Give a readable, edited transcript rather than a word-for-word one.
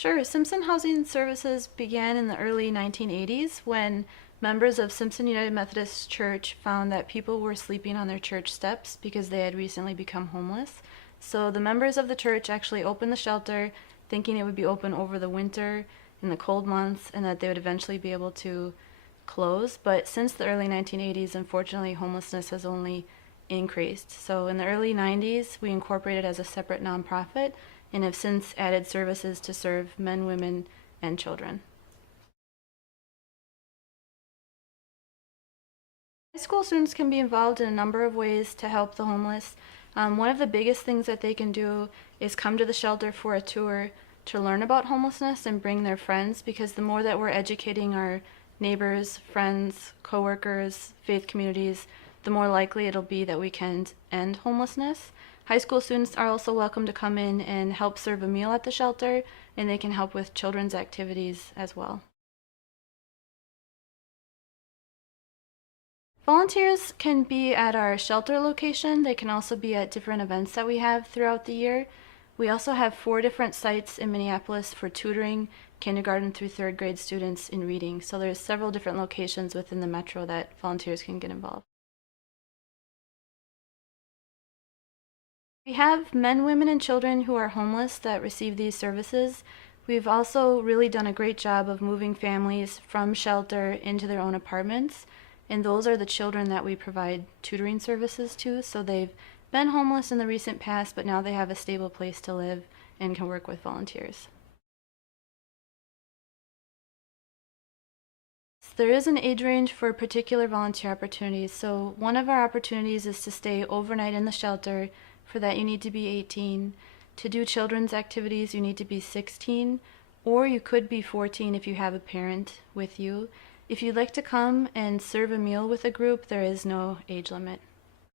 Sure. Simpson Housing Services began in the early 1980s when members of Simpson United Methodist Church found that people were sleeping on their church steps because they had recently become homeless. So the members of the church actually opened the shelter thinking it would be open over the winter in the cold months and that they would eventually be able to close. But since the early 1980s, unfortunately, homelessness has only increased. So in the early 90s, we incorporated as a separate nonprofit and have since added services to serve men, women, and children. High school students can be involved in a number of ways to help the homeless. One of the biggest things that they can do is come to the shelter for a tour to learn about homelessness and bring their friends, because the more that we're educating our neighbors, friends, coworkers, faith communities, the more likely it'll be that we can end homelessness. High school students are also welcome to come in and help serve a meal at the shelter, and they can help with children's activities as well. Volunteers can be at our shelter location. They can also be at different events that we have throughout the year. We also have 4 different sites in Minneapolis for tutoring kindergarten through 3rd grade students in reading. So there's several different locations within the metro that volunteers can get involved. We have men, women, and children who are homeless that receive these services. We've also really done a great job of moving families from shelter into their own apartments, and those are the children that we provide tutoring services to. So they've been homeless in the recent past, but now they have a stable place to live and can work with volunteers. There is an age range for particular volunteer opportunities. So one of our opportunities is to stay overnight in the shelter. For that, you need to be 18. To do children's activities, you need to be 16, or you could be 14 if you have a parent with you. If you'd like to come and serve a meal with a group, there is no age limit.